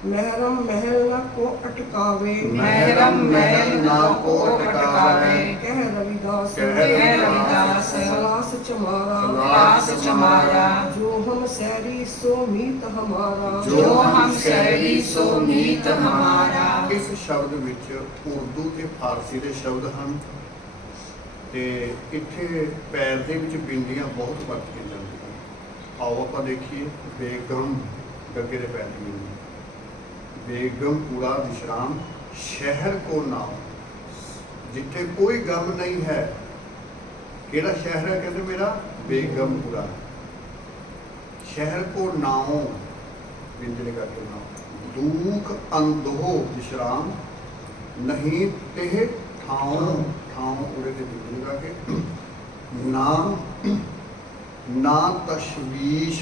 महरम महल न को अटकावे महरम महल ना को अटकावे कह रविदास कह रविदास सलास चमारा लास चमारा जो हम सैरी सो मीत हमारा जो हम सैरी सो मीत हमारा इस शब्द ਵਿੱਚ ਉਰਦੂ ਤੇ ਫਾਰਸੀ ਦੇ ਸ਼ਬਦ ਹਨ ਤੇ ਇੱਥੇ ਪੈਰ ਦੇ ਵਿੱਚ ਬਿੰਦੀਆਂ ਬਹੁਤ ਵਰਤੀਆਂ ਜਾਂਦੀਆਂ। ਆਓ ਆਪਾਂ ਦੇਖੀਏ ਬੇਗਮ ਗੱਗੇ ਦੇ ਪੈਰ ਦੀ ਬਿੰਦੀ बेगमपुरा विश्राम शहर को नाम जिथे कोई गम नहीं है केड़ा शहर है कहते मेरा बेगमपुरा शहर को नाओ बिंदले का के नाम, दुख अंधो विश्राम, नहीं तेह ठाओ ठाओ उड़े के बिंदले का के, ना ना तशवीश,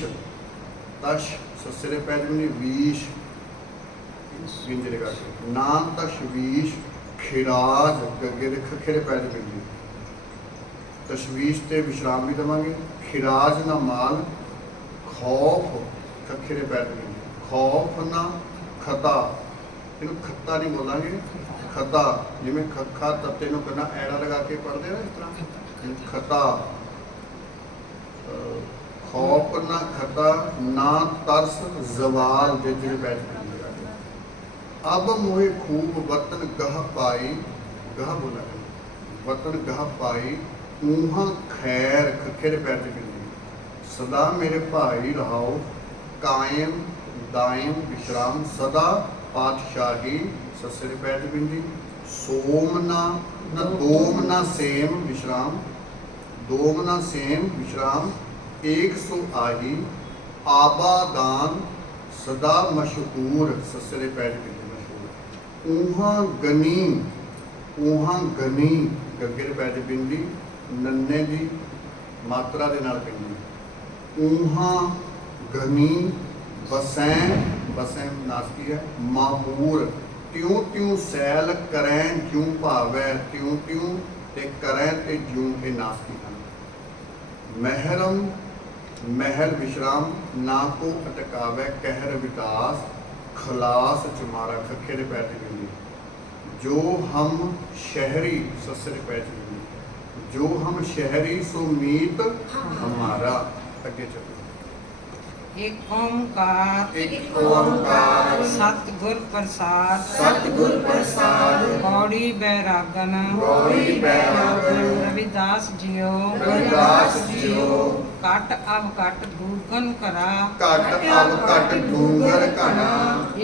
तश ससरे पैर में वीश बिंदले का के, ना तशवीश, खिराज गगे खखेरे पैर में तशवीश ते विश्राम भी देवांगे, खिराज ना माल, खौफ खखेरे पैर में खौफ ना खता, इन्हों खत्ता नहीं बोलांगे, खता जिमें खखा तत्ते नु करना ऐड़ा लगा के पढ़ते हैं इस तरह खता, खौफ ना खता, ना तरस जवाल जिजरे बैठ के अब मोहे खूब वतन गह पाई, गह बोला वतन गह पाई, ऊहा खैर खखेरे पैर से सदा मेरे भाई रहाओ, कायम दायम विश्राम, सदा पातशाही ससरे पैर बिंदी, सोमना न दोमना सेम विश्राम, दोमना सेम विश्राम, एक सो आही, आबादान सदा मशहूर ससरे पैर बिंदी मशहूर, ऊहा गनी गगे पैर बिंदी, नन्ने दी मात्रा दे नाल बिंदी, ऊहा घनी बसैं बसैं नासकी है, मामूर त्यों त्यों सैल करें ज्यों भावै, त्यों त्यों ते करें ते ज्यों के नासकी हैं, महरम महल विश्राम, ना को अटकावै कहर विकास, खलास चुमारा खखेरे पैर बिंदी, जो हम शहरी ससरे पैर बिंदी, जो हम शहरी सो मीत हमारा। अगे चलो। एक ओंकार एक ओंकार सतगुर प्रसाद सतगुर प्रसाद गौड़ी बैरागन गौड़ी बैरागन रविदास जियो रविदास जियो कट अब कट भूगन करा कट अब कट डूंगर कना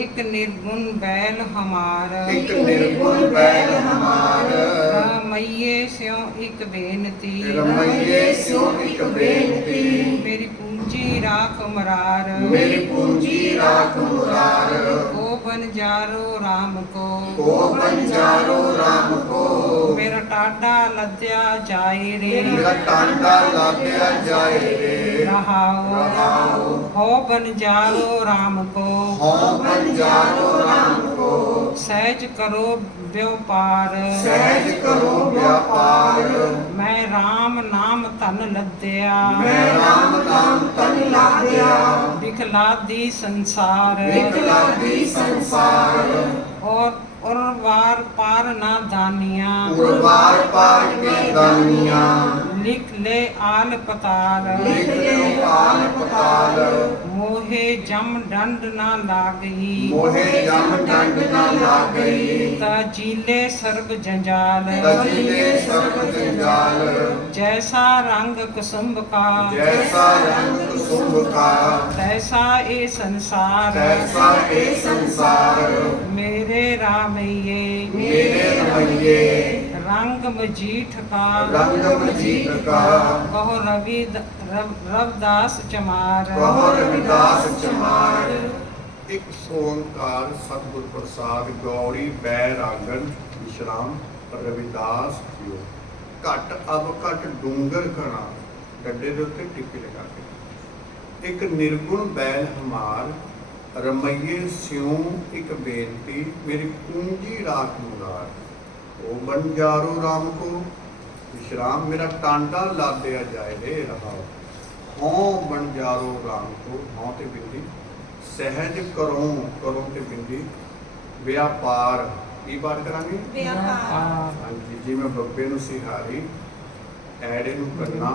एक निर्गुण बैल हमार एक निर्गुण बैल हमार रमैये स्यों एक बेनती रमैये स्यों एक बेनती मेरी पूंजी राख मरार मेरी पूंजी राख मुरार को बनजारो राम को बंजारो राम को मेरा टाडा लद्या जाए रे मेरा टांडा लादया जाए रे रहाओ हो बनजारो राम को बंजारो राम को सहज करो व्यापार सहज करो व्यापार मैं राम नाम तन लद्या मैं राम नाम तन लादया बिखलादी संसार विकलादी संसार और वार पार ना दानिया उर्वार पार के दानिया लिख ले आल पताल लिख ले आल पताल मोहे जम दंड ना लागई मोहे जम दंड न लागई तजीले सर्ब जंजाल तजिले सर्व जंजाल जैसा रंग कुसुम्ब का जैसा रंग कुसुम का तैसा ए संसार तैसा ए संसार मेरे रामैये मेरे रमैये रंग मजीठ का रंग मजीत का कहो रविदास चमार कहो रविदास चमार एक ओंकार सतगुर प्रसाद गौड़ी बैरागन विश्राम रविदास जियो घट अब घट डूंगर घना डंडे ਦੇ ਉੱਤੇ ਟਿੱਕੀ ਲਗਾ ਕੇ ਇੱਕ ਨਿਰਗੁਣ ਬੈਲ ਹਮਾਰ ਰਮਈਏ ਸਿਉ ਇੱਕ ਬੇਨਤੀ ਮੇਰੀ ਪੂੰਜੀ ਰਾਖ ਮੁਰਾਰ ਉਹ ਬੰਜਾਰੋ ਰਾਮ ਕੋ विश्राम मेरा टांडा लादया जाए रे रहा हों बनजारो राम को हों ते बिंदी सहज करो करो ते बिंदी व्यापार की बात करांगे हाँ जी जी मैं बब्बे नू सिहारी ऐड़े नू करना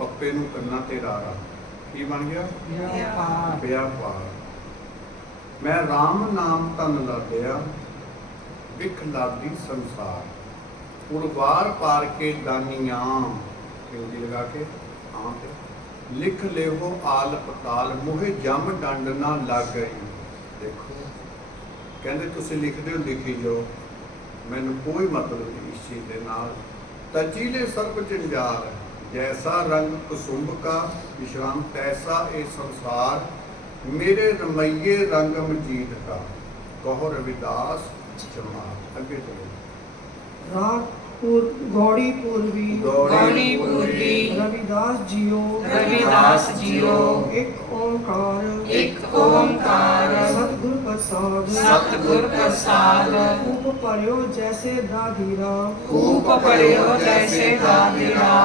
पप्पे नू करना ते रारा की बन गया व्यापार मैं राम नाम तन लादया विख लादी संसार उर्वार पार के दानियां हिंदी लगा के हाँ पे लिख ले हो आल पताल मुहे जम डंड ना लग गई देखो कहते तुसी लिखते हो लिखी जाओ मैनू कोई मतलब नहीं इस चीज़ के नाल तजीले सर्ब जंजाल जैसा रंग कुसुम्भ का विश्राम तैसा ए संसार, मेरे रमैये रंग मजीद का, कहो रविदास चमार। अगे चलो। गौड़ी पूर्वी गौड़ी पूर्वी रविदास जियो रविदास जियो एक ओंकार एक ओंकार सतगुर प्रसाद सतगुर प्रसाद कूप पर्यो जैसे दाधीरा कूप पर्यो जैसे दादिरा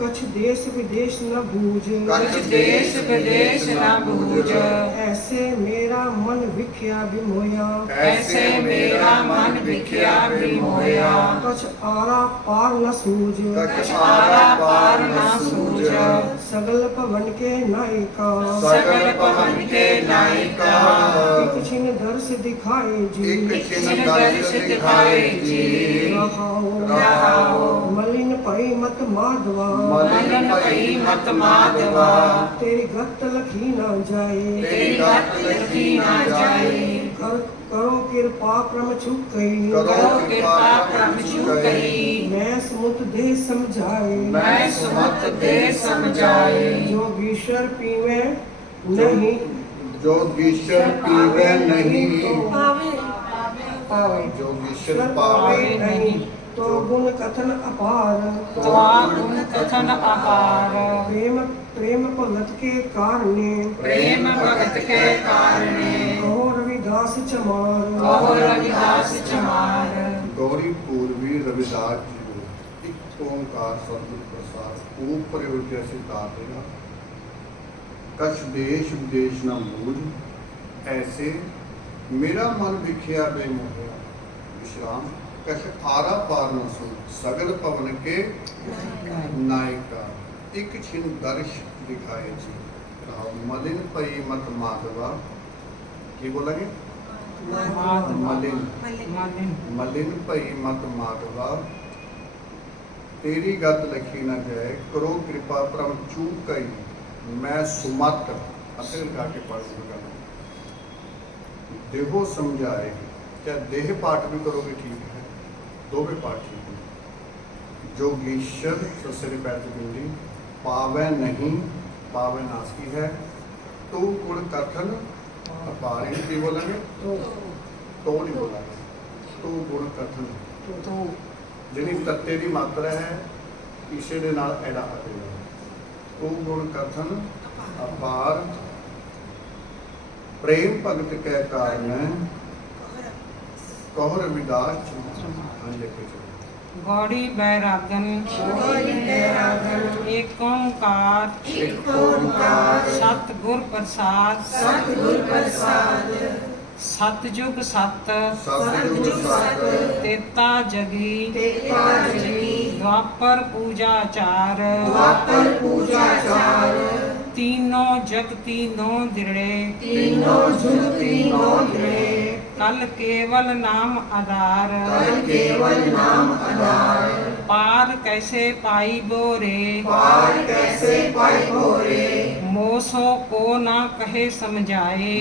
कछ देश विदेश न बूझ कछ देश विदेश न बूझ ऐसे मेरा मन विख्या विमोया ऐसे मेरा मन विख्या विमोया कछ आरा पार न सूझ कछ आरा पार न सूझ सगल पवन के नायिका सकल पवन के नायिका एक छिन दर्श दिखाए जी एक छिन छिन दर्श दर्श दिखाए जी, रहाओ मलिन पई मत माधवा मलन पई मत माधवा तेरी गत लखी न जाए तेरी गत लिखी न जाए करो कृपा प्रम चुक गई करो कृपा प्रभ चुकई मैं समुत दे समझाए मैं सुमत दे समझाए जोगीश्वर पीवे नहीं जोगीश्वर पीवे नहीं, पावे जोगीश्वर ईश्वर पावे पावे नहीं तो गुण कथन अपार तो गुण कथन अपार प्रेम प्रेम भगत के कारणे प्रेम भगत के कारणे कहो रविदास चमार कहो रविदास चमार गौरी पूर्वी रविदास जी एक ओंकार सतगुर प्रसाद ऊपर जैसे तारेगा कछ देश विदेश न बूझ ऐसे मेरा मन विख्या बेमोहिया विश्राम कछ आरा पार न सूझ सगल पवन के नायिका एक छिन दर्श दिखाए जी राव मलिन पई मत माधवा की बोलेंगे मलिन मलिन पई मत माधवा तेरी गत लखी न जाए करो कृपा परम चूक कई मैं सुमत असल गा के पढ़ूंगा देहो समझाएगी क्या देह पाठ भी करोगे ठीक है दो भी पाठ ठीक है जोगीश्वर ससुर पैर बिंदी पावे नहीं पावे नासी है तो गुण कथन अपार की बोलेंगे तो नहीं बोलेंगे तो गुण कथन तो जिनी तत्ते की मात्रा है इसे दे नाल एड़ा आ जाएगा तो गुण कथन अपार प्रेम भगत के कारण कहो रविदास हाँ लिखे चलो गौड़ी बैरागन एक ओंकार एक ओंकार सतगुर प्रसाद सतयुग सत सतयुग सत तेता जगी द्वापर पूजा चार तीनों जग तीनों दृढ़े कल केवल नाम आधार पार कैसे पाई बोरे मोसो को ना कहे समझाए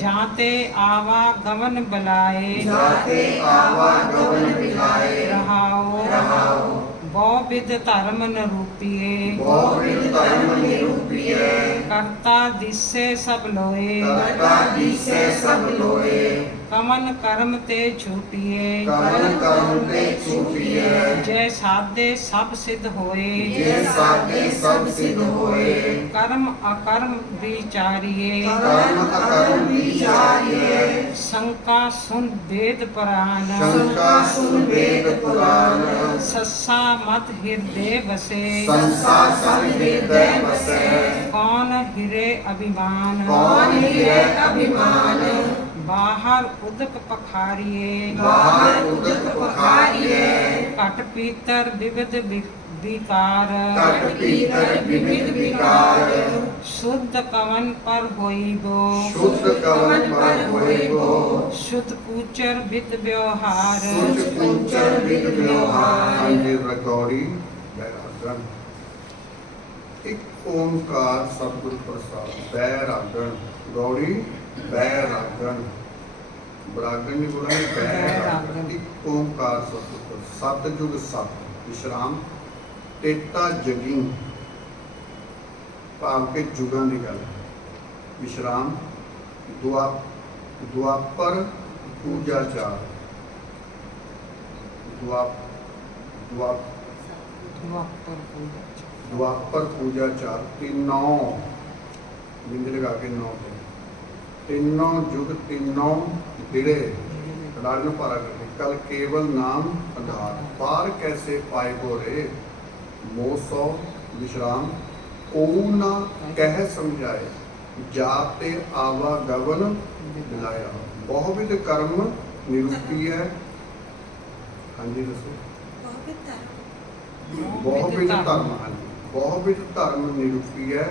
जाते आवा गवन बलाए रहाओ बहु विध धर्म न रूपिए करता दिसे सब लोए कमन कर्म ते छूटिए जय साधे सब सिद्ध होए कर्म अकर्म विचारिए शंका सुन वेद पुराण सस्सा मत हृदय बसे कौन हिरे अभिमान बाहर उदक पखारिए कट पीतर विविध विकार शुद्ध कवन पर होइबो शुद्ध कूचर विद व्यवहार गौड़ी बैरागन एक ओंकार सतगुरु प्रसाद बैरागन गौड़ी बैरागन बरागन नहीं बोला बैरागन एक ओंकार सतगुरु सतयुग सत ਵਿਸ਼ਰਾਮ ਤੇਤਾ ਜਗੀ ਭਾਵ ਕੇ ਜੁਗਾਂ ਦੀ ਗੱਲ ਹੈ। ਵਿਸ਼ਰਾਮ ਦੁਆਪਰ ਪੂਜਾ ਚਾਰ ਦੁਆਪਰ ਪੂਜਾ ਚਾਰ ਤਿੰਨੋਂ ਬਿੰਦ ਲਗਾ ਕੇ ਨੌ ਤੇ ਤਿੰਨੋਂ ਯੁਗ ਤਿੰਨੋਂ ਦਿੜੇ ਕੜਾੜ ਨੂੰ ਪਾਰਾ ਕਰਕੇ ਕਲ ਕੇਵਲ ਨਾਮ ਆਧਾਰ ਪਾਰ कैसे पाए गो रे मोह सौ विश्राम को ना कह समझाए जाते आवागवन मिलाया बहुविध कर्म निरूपी है। हाँ जी दसो बहुविध धर्म। हाँ जी बहुविध धर्म निरूपी है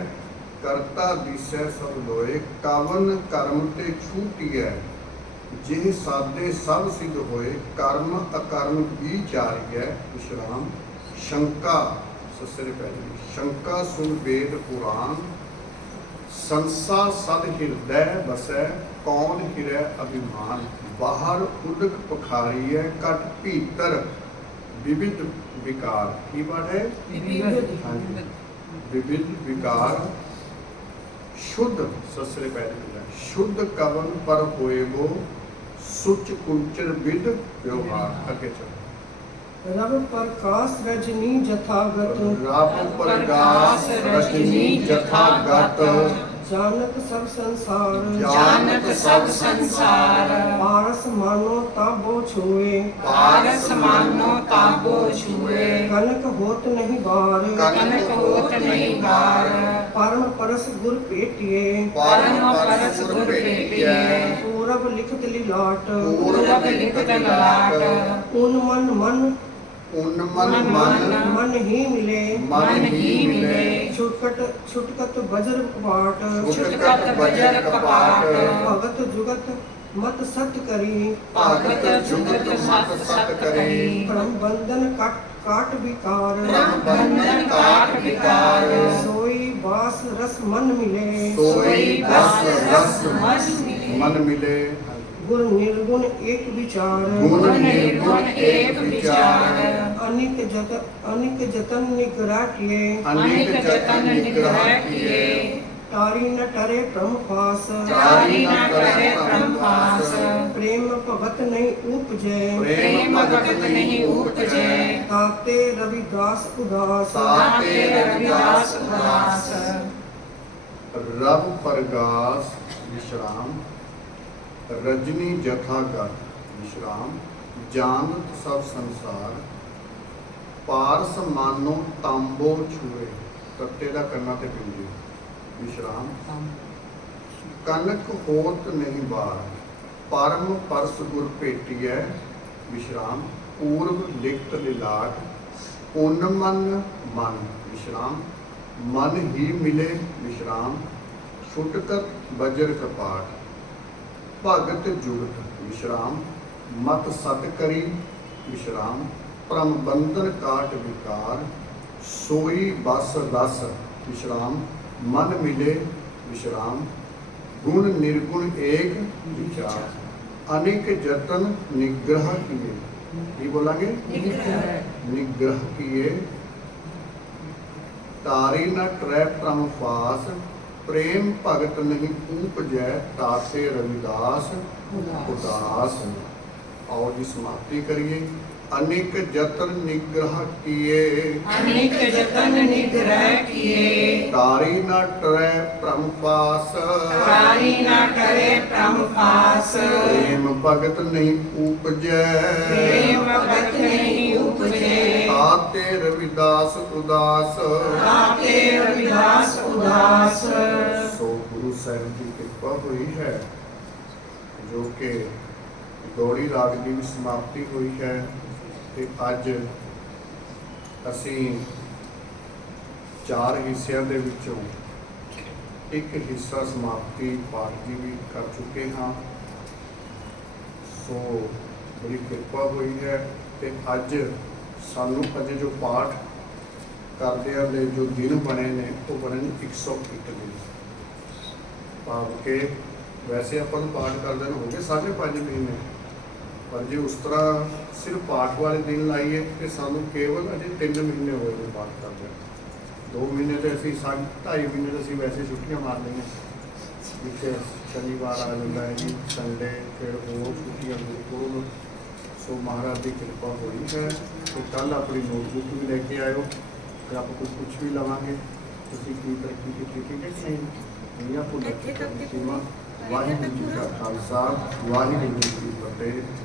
करता दिसै सब लोए कावन कर्म ते छूटी है जे साधे सब सिद्ध होए कर्म अकर्म भी जारी है। विश्राम शंका ससरे पहले शंका सुन वेद पुराण संसा सद हृदय बसै कौन हिरै अभिमान बाहर उदक पखारी है कट भीतर विविध विकार की बात है। हाँ जी विविध विकार शुद्ध ससरे पहले शुद्ध कवन पर होए वो सुच कुंचर विद व्यवहार। आगे चलो रव प्रकाश रजनी जथागत रब प्रकाश रजनी जथागत जानत सब संसार जानत सब संसार पारस मानो ताबो छुए पारस मानो ताबो छुए कनक होत नहीं बार कनक होत नहीं बार परम परस गुर पेटिए परम परस गुर भेटिए पूरब लिखत लिलाट पूरब लिखत ललाट उन्मन मन मन ही मिले मन ही मिले छुटकत वज्र कपाट छुटकत वज्र कपाट भगत जुगत मत सत करी भगत जुगत मत सत करी परम बंधन काट विकार बंधन काट विकार सोई बास रस मन मिले सोई बस रस मन मिले गुर निर्गुण एक विचार गुण निर्गुण एक विचार अनिक जतन निग्रह किए अनेक जतन निग्रह किए तारी न टरे प्रम पास तारी न करे परम पास प्रेम भगत नहीं उपजे प्रेम भगत नहीं उपजे ताते रविदास उदास ताते रविदास उदास रब प्रकाश विश्राम रजनी जथागत विश्राम जानत सब संसार पारस मानो तांबो छुए तत्ते दा करना ते पिंजे विश्राम कनक होत नहीं बार परम परस गुर भेटिए विश्राम पूर्व लिखत लिलाट उन्मन मन विश्राम मन ही मिले विश्राम छुटकत वज्र कपाट भगत जुगत विश्राम मत सत करी विश्राम परम बंधन काट विकार सोई बस रस विश्राम मन मिले विश्राम गुण निर्गुण एक विचार अनेक जतन निग्रह किए की बोलेंगे निग्रह किए तारी न ट्रै परम फास प्रेम भगत नहीं उपजै ताते रविदास उदास। आओ जी समाप्ति करिए। अनेक जतन निग्रह किए अनेक जतन निग्रह किए तारी न टरै परम पास तारी न करे परम पास प्रेम भगत नहीं उपजै प्रेम भगत नहीं उपजे ताते रविदास उदास ताते रविदास उदास। सो गुरु ਸਾਹਿਬ ਦੀ ਕਿਰਪਾ ਹੋਈ ਹੈ ਜੋ ਕਿ ਗੌੜੀ ਰਾਗ ਦੀ ਵੀ ਸਮਾਪਤੀ ਹੋਈ ਹੈ ਤੇ ਅੱਜ ਅਸੀਂ 4 ਹਿੱਸਿਆਂ ਦੇ ਵਿੱਚੋਂ ਇੱਕ ਹਿੱਸਾ ਸਮਾਪਤੀ ਪਾਠ ਦੀ ਵੀ ਕਰ ਚੁੱਕੇ ਹਾਂ। ਸੋ ਬੜੀ ਕਿਰਪਾ ਹੋਈ ਹੈ ਤੇ ਅੱਜ ਸਾਨੂੰ ਅਜੇ ਜੋ ਪਾਠ ਕਰਦਿਆਂ ਦੇ ਜੋ ਦਿਨ ਬਣੇ ਨੇ ਉਹ ਬਣੇ ਨੇ 101 ਦਿਨ ਭਾਵ ਕਿ ਵੈਸੇ ਆਪਾਂ ਨੂੰ ਪਾਠ ਕਰਦੇ ਨੂੰ ਹੋ ਗਏ 5.5 ਮਹੀਨੇ ਪਰ ਜੇ ਉਸ ਤਰ੍ਹਾਂ ਸਿਰਫ ਪਾਠ ਵਾਲੇ ਦਿਨ ਲਾਈਏ ਤੇ ਸਾਨੂੰ ਕੇਵਲ ਅਜੇ 3 ਮਹੀਨੇ ਹੋਏ ਨੇ ਪਾਠ ਕਰਦੇ 2 ਮਹੀਨੇ ਤੇ ਅਸੀਂ 2.5 ਮਹੀਨੇ ਤੇ ਅਸੀਂ ਵੈਸੇ ਛੁੱਟੀਆਂ ਮਾਰ ਲਈਆਂ ਵਿੱਚ ਸ਼ਨੀਵਾਰ ਆ ਜਾਂਦਾ ਹੈ ਜੀ ਸੰਡੇ ਫਿਰ ਹੋਰ ਛੁੱਟੀਆਂ ਗੁਰਪੁਰਬ ਸੋ ਮਹਾਰਾਜ ਦੀ ਕਿਰਪਾ ਹੋਈ ਹੈ ਤੇ ਕੱਲ ਆਪਣੀ ਨੋਟਬੁੱਕ ਵੀ ਲੈ ਕੇ ਆਇਓ ਤੇ ਆਪਾਂ ਕੁਛ ਵੀ ਲਵਾਂਗੇ ਤੁਸੀਂ ਕੀ ਤਰੱਕੀ ਕੀਤੀ ਠੀਕ ਹੈ ਕਿ ਨਹੀਂ ਦੁਨੀਆ ਭੁੱਲ ਸੀਮਾ ਵਾਹਿਗੁਰੂ ਜੀ ਕਾ ਖਾਲਸਾ ਵਾਹਿਗੁਰੂ ਜੀ ਕੀ ਫਤਿਹ।